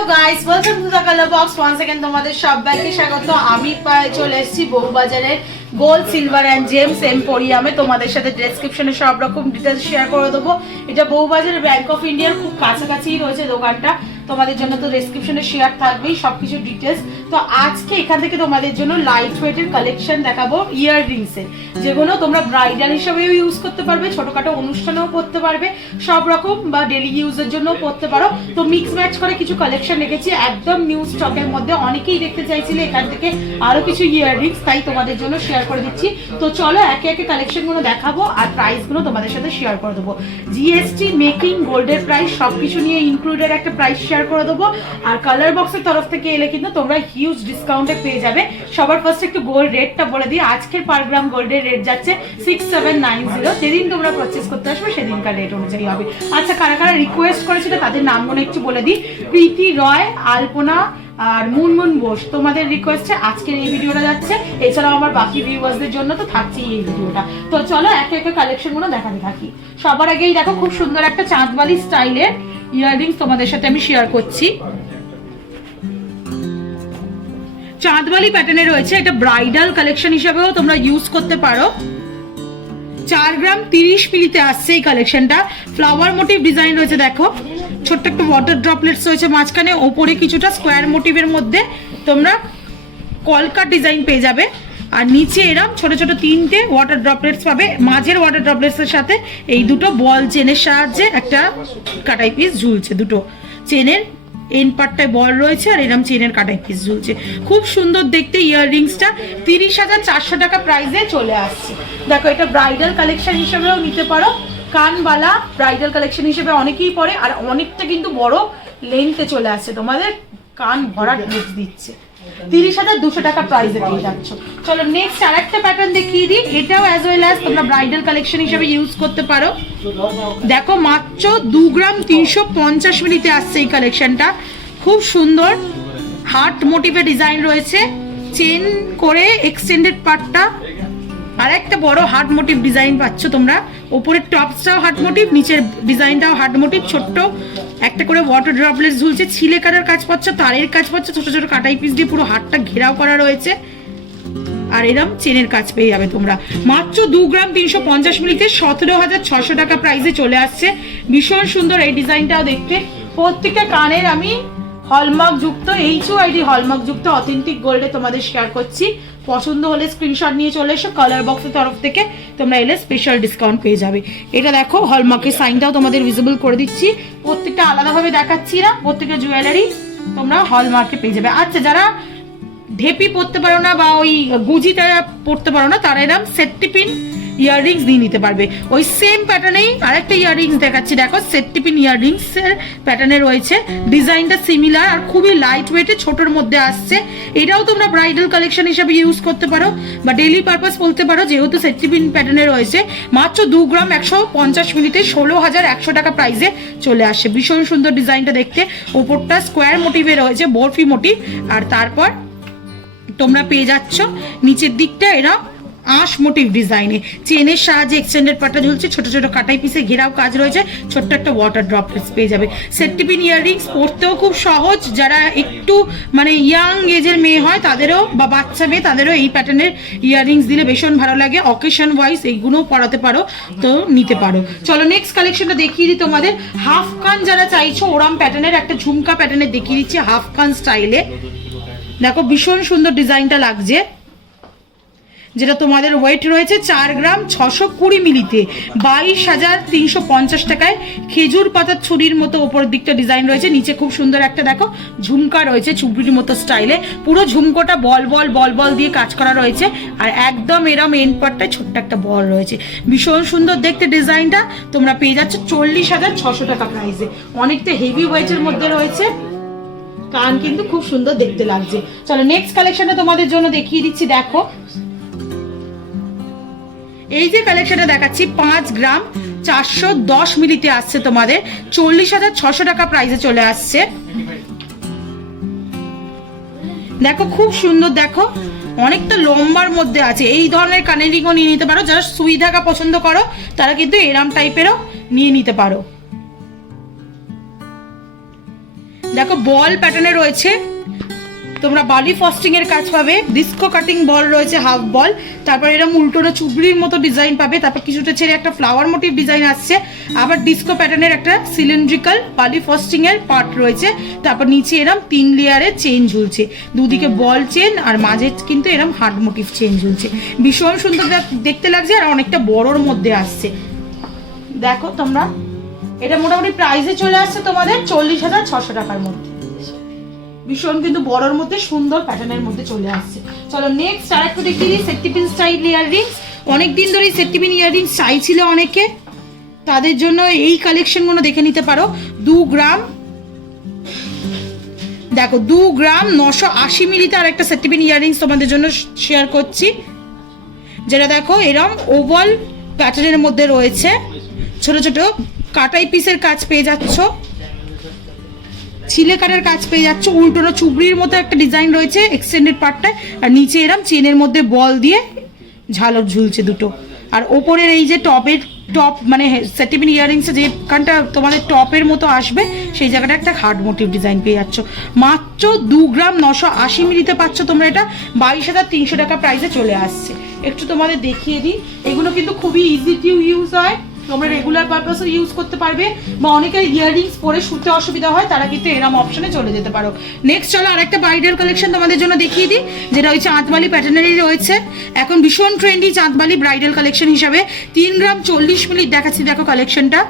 Hello guys, welcome to the colour box. Once again তোমাদের সবাইকে স্বাগত। আমি চলে এসেছি বউবাজারের গোল্ড সিলভার অ্যান্ড জেমস এম্পোরিয়ামে। তোমাদের সাথে ডেসক্রিপশনে সব রকম ডিটেলস শেয়ার করে দেবো। এটা বউবাজারের ব্যাংক অফ ইন্ডিয়ার খুব কাছাকাছিই রয়েছে দোকানটা। তোমাদের জন্য তো ডেসক্রিপশনে শেয়ার থাকবেই সবকিছু ডিটেলস। তো আজকে এখান থেকে তোমাদের জন্য লাইট ওয়েটের কালেকশন দেখাবো ইয়াররিংসের, যেগুলো তোমরা ব্রাইডাল হিসেবেও ইউজ করতে পারবে, ছোটখাটো অনুষ্ঠানেও পরতে পারবে, সব রকম বা ডেলি ইউজের জন্য পরতে পারো। তো মিক্স ম্যাচ করে কিছু কালেকশন রেখেছি একদম নিউ স্টকের মধ্যে। অনেকেই দেখতে চাইছিলে এখান থেকে আরো কিছু ইয়াররিংস, তাই তোমাদের জন্য শেয়ার করে দিচ্ছি। তো চলো একে একে কালেকশনগুলো দেখাবো আর প্রাইসগুলো তোমাদের সাথে শেয়ার করে দেবো। জিএসটি, মেকিং, গোল্ডের প্রাইস সবকিছু নিয়ে ইনক্লুডেড একটা প্রাইস শেয়ার করে দেবো। আর কালার বক্সের তরফ থেকে এলে কিন্তু তোমরা হিউজ ডিসকাউন্টে পেয়ে যাবে। সবার ফার্স্ট একটু গোল্ড রেটটা বলে দিই। আজকের পার গ্রাম গোল্ডের রেট যাচ্ছে 6790। যেদিন তোমরা পারচেস করতে আসবে সেদিনকার রেট অনুযায়ী হবে। আচ্ছা, কারা কারা রিকোয়েস্ট করেছিল তাদের নামগুলো একটু বলে দিই। প্রীতি রয়, আলপনা আর মুনমুন বোস, তোমাদের রিকোয়েস্টে আজকের এই ভিডিওটা যাচ্ছে। এছাড়াও আমার বাকি ভিউয়ার্সদের জন্য তো থাকছেই এই ভিডিওটা। তো চলো একে একে কালেকশনগুলো দেখাতে থাকি। সবার আগেই দেখো খুব সুন্দর একটা চাঁদবালি স্টাইলের ইয়াররিংস তোমাদের সাথে আমি শেয়ার করছি। চাঁদবালি প্যাটার্নে রয়েছে, এটা ব্রাইডাল কালেকশন হিসেবেও তোমরা ইউজ করতে পারো। 4 গ্রাম 30 মিলিতে আসছে এই কালেকশনটা। ফ্লাওয়ার মোটিভ ডিজাইন রয়েছে, দেখো ছোট্ট একটা ওয়াটার ড্রপলেটস রয়েছে মাঝখানে, ওপরে কিছুটা স্কোয়ার মোটিভের মধ্যে তোমরা কলকা ডিজাইন পেয়ে যাবে। আর নিচে এরম ছোট ছোট 3টে ওয়াটার ড্রপলেটস পাবে। মাঝের ওয়াটার ড্রপলেটস এর সাথে এই দুটো বল চেনের সাহায্যে একটা কাটাই পিস ঝুলছে। দুটো চেনের এন্ড পার্টটায় বল রয়েছে আর এরম চেনের কাটাই পিস ঝুলছে। খুব সুন্দর দেখতে ইয়াররিংসটা 30,400 টাকা প্রাইসে চলে আসছে। দেখো এটা ব্রাইডাল কালেকশন হিসেবেও নিতে পারো। কানবালা ব্রাইডাল কালেকশন হিসেবে অনেকেই পরে, আর অনেকটা কিন্তু বড় লেন্থে চলে আসছে, তোমাদের কান ভরা ড্রেস দিচ্ছে। 30,200 টাকা প্রাইসে পেয়ে যাচ্ছ। চলো নেক্সট আর একটা প্যাটার্ন দেখিয়ে দিই। এটাও অ্যাজ ওয়েল অ্যাজ তোমরা ব্রাইডাল কালেকশন হিসেবে ইউজ করতে পারো। দেখো মাত্র 2 গ্রাম 350 মিলিতে আসছে এই কালেকশনটা। খুব সুন্দর হার্ট মোটিভে ডিজাইন রয়েছে, চেন করে এক্সটেন্ডেড পার্টটা আর একটা বড় হার্ট মোটিভ ডিজাইন পাচ্ছ তোমরা। ওপরের টপসটাও হার্ট মোটিভ, নিচের ডিজাইনটাও হার্ট মোটিভ। ছোট্ট একটা করে ওয়াটার ড্রপলেটস ঝুলছে, ছিলে কাটার কাজ পাচ্ছ, তারের কাজ পাচ্ছ, ছোট ছোট কাটাই পিস দিয়ে পুরো হাতটা ঘেরাও করা রয়েছে। আর এরম চেনের কাজ পেয়ে যাবে তোমরা। মাত্র 2 গ্রাম 350 মিলিতে 17,600 টাকা প্রাইসে চলে আসছে। ভীষণ সুন্দর এই ডিজাইনটাও দেখতে। প্রত্যেকটা কানের আমি হলমার্ক যুক্ত, HUID হলমার্ক যুক্ত অথেন্টিক গোল্ডে তোমাদের শেয়ার করছি। পছন্দ হলে স্ক্রিনশট নিয়ে চলে এসো। কালার বক্সের তরফ থেকে তোমরা এলে স্পেশাল ডিসকাউন্ট পেয়ে যাবে। এটা দেখো হলমার্কের সাইনটাও তোমাদের ভিজিবল করে দিচ্ছি। প্রত্যেকটা আলাদাভাবে দেখাচ্ছি না, প্রত্যেকটা জুয়েলারি তোমরা হলমার্কে পেয়ে যাবে। আচ্ছা, যারা ঢেপি পরতে পারো না বা ওই গুজিটা পরতে পারো না, তারা এরকম সেটটি পিন ইয়াররিংস দিয়ে নিতে পারবে। ওই সেম প্যাটার্নেই আরেকটা ইয়াররিংস দেখাচ্ছি, দেখো সেটটি পিন ইয়াররিংস এর প্যাটার্নে রয়েছে। ডিজাইনটা সিমিলার আর খুবই লাইট ওয়েটে ছোটর মধ্যে আসছে। এটাও তোমরা ব্রাইডাল কালেকশন হিসেবে ইউজ করতে পারো বা ডেইলি পারপাস বলতে পারো, যেহেতু সেটটি পিন প্যাটার্নে রয়েছে। মাত্র 2 গ্রাম 150 মিলিতে 16,100 টাকা প্রাইসে চলে আসে। ভীষণ সুন্দর ডিজাইনটা দেখতে। ওপরটা স্কোয়ার মোটিভে রয়েছে, বরফি মোটিভ। আর তারপর তোমরা পেয়ে যাচ্ছ নিচের দিকটা এরা আঁশ মোটিভ ডিজাইনে, চেনের সাহায্যে এক্সটেন্ডেড পাটা ঝুলছে, ছোট ছোট কাটাই পিসে ঘেরাও কাজ রয়েছে, ছোট্ট একটা ওয়াটার ড্রপলেটস পেয়ে যাবে। সেটটি পিন ইয়াররিংস পরতেও খুব সহজ। যারা একটু মানে ইয়াং এজের মেয়ে হয় তাদেরও বা বাচ্চা মেয়ে তাদেরও এই প্যাটার্নের ইয়াররিংস দিলে ভীষণ ভালো লাগে। অকেশন ওয়াইজ এইগুলোও পরাতে পারো, তো নিতে পারো। চলো নেক্সট কালেকশনটা দেখিয়ে দিই তোমাদের। হাফ কান যারা চাইছো ওরাম প্যাটার্নের একটা ঝুমকা প্যাটার্নের দেখিয়ে দিচ্ছি হাফ কান স্টাইলে। দেখো ভীষণ সুন্দর ডিজাইনটা লাগছে, যেটা তোমাদের ওয়েট রয়েছে 4 গ্রাম 620 মিলিতে 22,350 টাকায়। খেজুর পাতার ছুরির মতো ওপরের দিকটা ডিজাইন রয়েছে, নিচে খুব সুন্দর একটা দেখো ঝুমকা রয়েছে চুবড়ির মতো স্টাইলে। পুরো ঝুমকোটা বল বল বল বল দিয়ে কাজ করা রয়েছে আর একদম এরম এন্ড পার্টটায় ছোট্ট একটা বল রয়েছে। ভীষণ সুন্দর দেখতে ডিজাইনটা। তোমরা পেয়ে যাচ্ছ 40,600 টাকা প্রাইসে। অনেকটা হেভি ওয়েটের মধ্যে রয়েছে, কান কিন্তু খুব সুন্দর দেখতে লাগছে। চলো নেক্সট কালেকশনটা তোমাদের জন্য দেখিয়ে দিচ্ছি। দেখো এই যে কালেকশনটা দেখাচ্ছি 5 গ্রাম 410 মিলিতে আসছে তোমাদের 40,600 টাকা প্রাইসে চলে আসছে। দেখো খুব সুন্দর, দেখো অনেকটা লম্বার মধ্যে আছে। এই ধরনের কানের রিংও নিয়ে নিতে পারো। যারা সুই ধাগা পছন্দ করো তারা কিন্তু এরম টাইপেরও নিয়ে নিতে পারো। দেখো বল প্যাটার্নে রয়েছে, তোমরা বালি ফস্টিং এর কাজ পাবে, ডিস্কো কাটিং বল রয়েছে হাফ বল, তারপর এরকম উল্টোনো চুবড়ির মতো ডিজাইন পাবে, তারপর কিছুটা ছেড়ে একটা ফ্লাওয়ার মোটিভ ডিজাইন আসছে, আবার ডিস্কো প্যাটার্নের একটা সিলিন্ড্রিক্যাল বালি ফস্টিং এর পার্ট রয়েছে, তারপর নিচে এরকম 3 লেয়ারের চেন ঝুলছে, দুদিকে বল চেন আর মাঝে কিন্তু এরকম হার্ট মোটিভ চেন ঝুলছে, ভীষণ সুন্দর দেখতে লাগছে আর অনেকটা বড়োর মধ্যে আসছে। দেখো তোমরা এটা মোটামুটি প্রাইসে চলে আসছে তোমাদের 40,600 টাকার মধ্যে, ভীষণ কিন্তু বড়র মধ্যে সুন্দর প্যাটার্নের মধ্যে চলে আসছে। চলো নেক্সট আর একটু দেখিয়ে দিই সেটটিপিন স্টাইল ইয়াররিংস। অনেকদিন ধরে সেটটিপিন ইয়াররিংস চাইছিল অনেকে, তাদের জন্য এই কালেকশনগুলো দেখে নিতে পারো। 2 গ্রাম, দেখো 2 গ্রাম 980 মিলিতে আর একটা সেটটিপিন ইয়াররিংস তোমাদের জন্য শেয়ার করছি, যেটা দেখো এরম ওভাল প্যাটার্নের মধ্যে রয়েছে, ছোট ছোট কাটাই পিসের কাজ পেয়ে যাচ্ছ, ছিলে কাটার কাজ পেয়ে যাচ্ছ, উল্টোনো চুবড়ির মতো একটা ডিজাইন রয়েছে এক্সটেন্ডেড পার্টটায়, আর নিচে এরম চেনের মধ্যে বল দিয়ে ঝালর ঝুলছে দুটো, আর ওপরের এই যে টপ মানে সেটটিপিন ইয়াররিংসে যেখানটা তোমাদের টপের মতো আসবে সেই জায়গাটা একটা হার্ড মোটিভ ডিজাইন পেয়ে যাচ্ছ। মাত্র 2 গ্রাম 980 মিলিতে পাচ্ছ তোমরা, এটা 22,300 টাকা প্রাইসে চলে আসছে। একটু তোমাদের দেখিয়ে দিই, এগুলো কিন্তু খুবই ইজি টু ইউজ হয়, তোমরা রেগুলার পারপাসও ইউজ করতে পারবে, বা অনেকের ইয়াররিংস পরে শুতে অসুবিধা হয় তারা কিন্তু এরম অপশনে চলে যেতে পারো। নেক্সট চলো আরেকটা ব্রাইডাল কালেকশন তোমাদের জন্য দেখিয়ে দিই, যেটা ওই চাঁদবালি প্যাটার্নেরই রয়েছে, এখন ভীষণ ট্রেন্ডি চাঁদবালি ব্রাইডাল কালেকশন হিসাবে। 3 গ্রাম 40 মিনিট দেখাচ্ছি, দেখো কালেকশনটা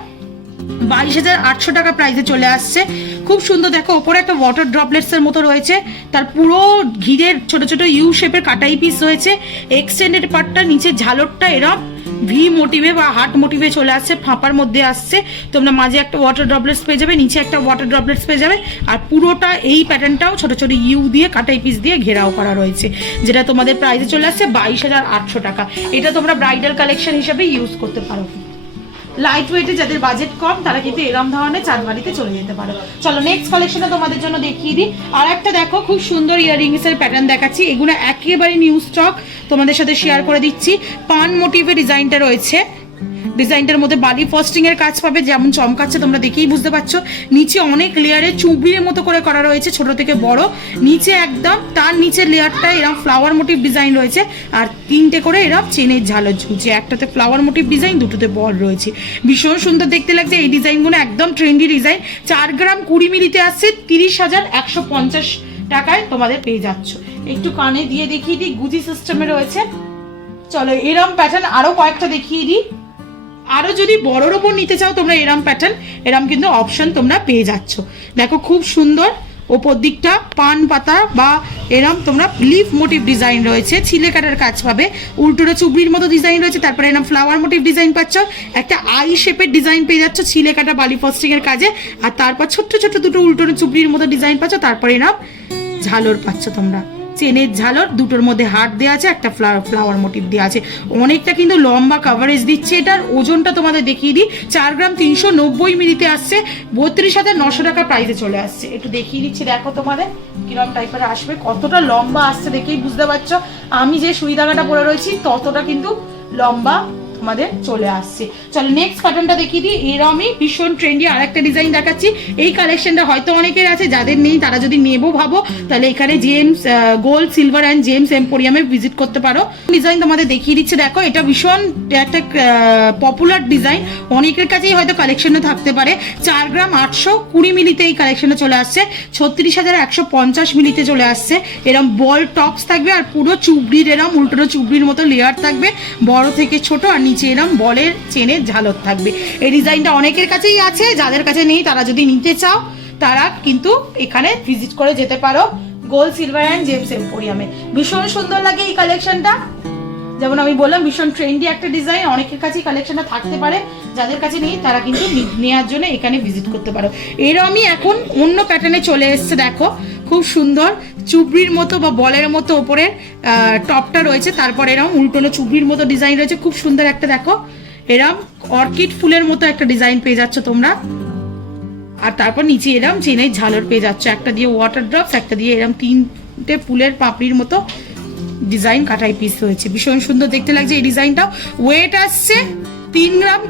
22,800 টাকা প্রাইসে চলে আসছে। খুব সুন্দর, দেখো ওপরে একটা ওয়াটার ড্রপলেটস এর মতো রয়েছে, তার পুরো ঘিরের ছোট ছোট ইউ শেপের কাটাই পিস রয়েছে, এক্সটেন্ডেড পার্টটা নিচে ঝালরটা এরম ভি মোটিভে বা হার্ট মোটিভে চলে আসছে, ফাঁপার মধ্যে আসছে, তোমরা মাঝে একটা ওয়াটার ড্রপলেটস পেয়ে যাবে, নিচে একটা ওয়াটার ড্রপলেটস পেয়ে যাবে, আর পুরোটা এই প্যাটার্নটাও ছোট ছোট ইউ দিয়ে কাটাই পিস দিয়ে ঘেরাও করা রয়েছে, যেটা তোমাদের প্রাইসে চলে আসছে 22,800 টাকা। এটা তোমরা ব্রাইডাল কালেকশন হিসেবে ইউজ করতে পারো। লাইট ওয়েটে যাদের বাজেট কম তারা কিন্তু এরম ধরনের চাঁদবালিতে চলে যেতে পারো। চলো নেক্সট কালেকশনটা তোমাদের জন্য দেখিয়ে দিই। আর একটা দেখো খুব সুন্দর ইয়াররিংস এর প্যাটার্ন দেখাচ্ছি, এগুলো একেবারে নিউ স্টক তোমাদের সাথে শেয়ার করে দিচ্ছি। পান মোটিভের ডিজাইনটা রয়েছে, ডিজাইনটার মধ্যে বালি ফস্টিং এর কাজ পাবে, যেমন চমকাচ্ছে তোমরা দেখেই বুঝতে পারছো, নিচে অনেক লেয়ারে চুবড়ির মতো করে করা রয়েছে ছোট থেকে বড়, নিচে একদম তার নিচের লেয়ারটা এরকম ফ্লাওয়ার মোটিভ ডিজাইন রয়েছে, আর 3টে করে এরকম চেনের ঝালর ঝুলছে, একটাতে ফ্লাওয়ার মোটিভ ডিজাইন, দুটোতে বল রয়েছে, ভীষণ সুন্দর দেখতে লাগছে। এই ডিজাইনগুলো একদম ট্রেন্ডি ডিজাইন, 4 গ্রাম 20 মিলিতে আসছে 30,150 টাকায় তোমাদের পেয়ে যাচ্ছ। একটু কানে দিয়ে দেখিয়ে দিই, গুজি সিস্টেমে রয়েছে। চলো এরম প্যাটার্ন আরো কয়েকটা দেখিয়ে দিই, আরো যদি বড়র ওপর নিতে চাও তোমরা এরম প্যাটার্ন এরম কিন্তু অপশন তোমরা পেয়ে যাচ্ছ। দেখো খুব সুন্দর, ওপর দিকটা পান পাতা বা এরম তোমরা লিফ মোটিভ ডিজাইন রয়েছে, ছিলে কাটার কাজ পাবে, উল্টোটা চুবড়ির মতো ডিজাইন রয়েছে, তারপরে এরম ফ্লাওয়ার মোটিভ ডিজাইন পাচ্ছ, একটা আই শেপের ডিজাইন পেয়ে যাচ্ছ ছিলে কাটা বালি ফস্টিং এর কাজে, আর তারপর ছোট্ট ছোট্ট দুটো উল্টোটা চুবড়ির মতো ডিজাইন পাচ্ছ, তারপরে এরম ঝালর পাচ্ছ তোমরা, চেনের ঝালর, দুটোর মধ্যে হার্ট দেওয়া আছে, একটা ফ্লাওয়ার মোটিভ দেওয়া আছে, অনেকটা কিন্তু লম্বা কভারেজ দিচ্ছে। এটার ওজনটা তোমাদের দেখিয়ে দিই, 4 গ্রাম 390 মিলিতে আসছে, 32,900 টাকা প্রাইসে চলে আসছে। একটু দেখিয়ে দিচ্ছি, দেখো তোমাদের কিরকম টাইপের আসবে, কতটা লম্বা আসছে দেখেই বুঝতে পারছো, আমি যে সুই দাগাটা পরে রয়েছি ততটা কিন্তু লম্বা তোমাদের চলে আসছে। চলো নেক্সট প্যাটার্নটা দেখিয়ে দিই, এরমই ভীষণ ট্রেন্ডি আর একটা ডিজাইন দেখাচ্ছি। এই কালেকশনটা হয়তো অনেকের আছে, যাদের নেই তারা যদি নেবো ভাবো তাহলে এখানে gems gold silver and gems এম্পোরিয়ামে ভিজিট করতে পারো। ডিজাইন তোমাদের দেখিয়ে দিচ্ছে, দেখো এটা ভীষণ একটা পপুলার ডিজাইন, অনেকের কাছেই হয়তো কালেকশনে থাকতে পারে। 4 গ্রাম 820 মিলিতে এই কালেকশনে চলে আসছে, 36,150 মিলিতে চলে আসছে। এরম বল টপস থাকবে, আর পুরো চুবড়ির এরম উল্টো চুবড়ির মতো লেয়ার থাকবে, বড় থেকে ছোট, আর নিচে এরম বলের চেনের ঝালর থাকবে। এই ডিজাইনটা অনেকের কাছেই আছে, যাদের কাছে নেই তারা যদি নিতে চাও তারা কিন্তু এখানে ভিজিট করে যেতে পারো গোল্ড সিলভার অ্যান্ড জেমস এম্পোরিয়ামে। ভীষণ সুন্দর লাগে এই কালেকশনটা, যেমন আমি বললাম ভীষণ ট্রেন্ডি একটা ডিজাইন, অনেকের কাছেই কালেকশনটা থাকতে পারে, যাদের কাছে নেই তারা কিন্তু নেওয়ার জন্য এখানে ভিজিট করতে পারো। এরমই এখন অন্য প্যাটার্নে চলে এসছে, দেখো খুব সুন্দর চুবড়ির মতো বা বলের মতো ওপরে টপটা রয়েছে, তারপর এরকম উল্টোনো চুবড়ির মতো ডিজাইন রয়েছে, খুব সুন্দর একটা দেখো এরম অর্কিড ফুলের মতো একটা ডিজাইন পেয়ে যাচ্ছ তোমরা, আর তারপর নিচে এরম চেনের ঝালর পেয়ে যাচ্ছ, একটা দিয়ে ওয়াটার ড্রপস, একটা দিয়ে এরম 3টে ফুলের পাপড়ির মতো ডিজাইন কাটাই পিস রয়েছে, ভীষণ সুন্দর দেখতে লাগছে এই ডিজাইনটাও। ওয়েট আসছে 3 গ্রাম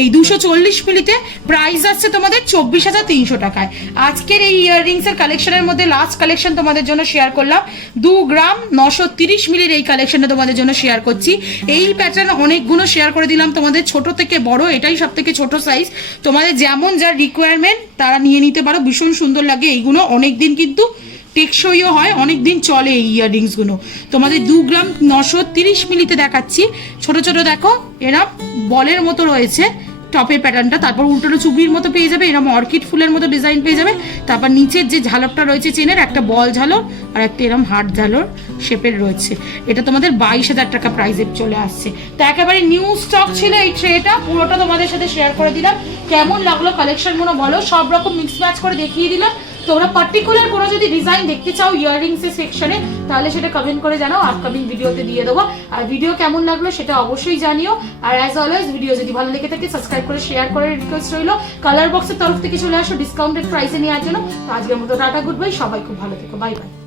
এই 240 মিলিতে প্রাইস আসছে তোমাদের 24,300 টাকায়। আজকের এই ইয়াররিংস এর কালেকশনের মধ্যে লাস্ট কালেকশন তোমাদের জন্য শেয়ার করলাম, 2 গ্রাম 930 মিলির এই কালেকশনটা তোমাদের জন্য শেয়ার করছি। এই প্যাটার্ন অনেকগুলো শেয়ার করে দিলাম তোমাদের, ছোট থেকে বড়, এটাই সব থেকে ছোট সাইজ। তোমাদের যেমন যার রিকোয়ারমেন্ট তারা নিয়ে নিতে পারো, ভীষণ সুন্দর লাগে এইগুলো, অনেকদিন কিন্তু টেকসইও হয়, অনেক দিন চলে এই ইয়াররিংস গুলো। তোমাদের 2 গ্রাম 930 মিলিতে দেখাচ্ছি, ছোট ছোট দেখো এরা বলের মতো রয়েছে টপের প্যাটার্নটা, তারপর উল্টোটা চুবড়ির মতো পেয়ে যাবে, এরকম অর্কিড ফুলের মতো ডিজাইন পেয়ে যাবে। তারপর নিচের যে ঝালরটা রয়েছে চেনের, একটা বল ঝালর আর একটা এরকম হার্ট ঝালর শেপের রয়েছে। এটা তোমাদের 22,000 টাকা প্রাইসে চলে আসছে। তো একেবারে নিউ স্টক ছিল এই ট্রেটা, পুরোটা তোমাদের সাথে শেয়ার করে দিলাম। কেমন লাগলো কালেকশনগুলো বলো, সব রকম মিক্স ম্যাচ করে দেখিয়ে দিলাম। তোমরা পার্টিকুলার কোনো যদি ডিজাইন দেখতে চাও ইয়াররিংস এর সেকশনে, তাহলে সেটা কমেন্ট করে জানাও, আপকামিং ভিডিওতে দিয়ে দেবো। আর ভিডিও কেমন লাগলো সেটা অবশ্যই জানিও। আর অ্যাজ অলওয়েজ ভিডিও যদি ভালো লেগে থাকে সাবস্ক্রাইব করে শেয়ার করে রিকোয়েস্ট রইলো। কালার বক্সের তরফ থেকে চলে আসো ডিসকাউন্টেড প্রাইসে নেওয়ার জন্য। তো আজকের মতো টাটা, গুড বাই, সবাই খুব ভালো থেকো, বাই বাই।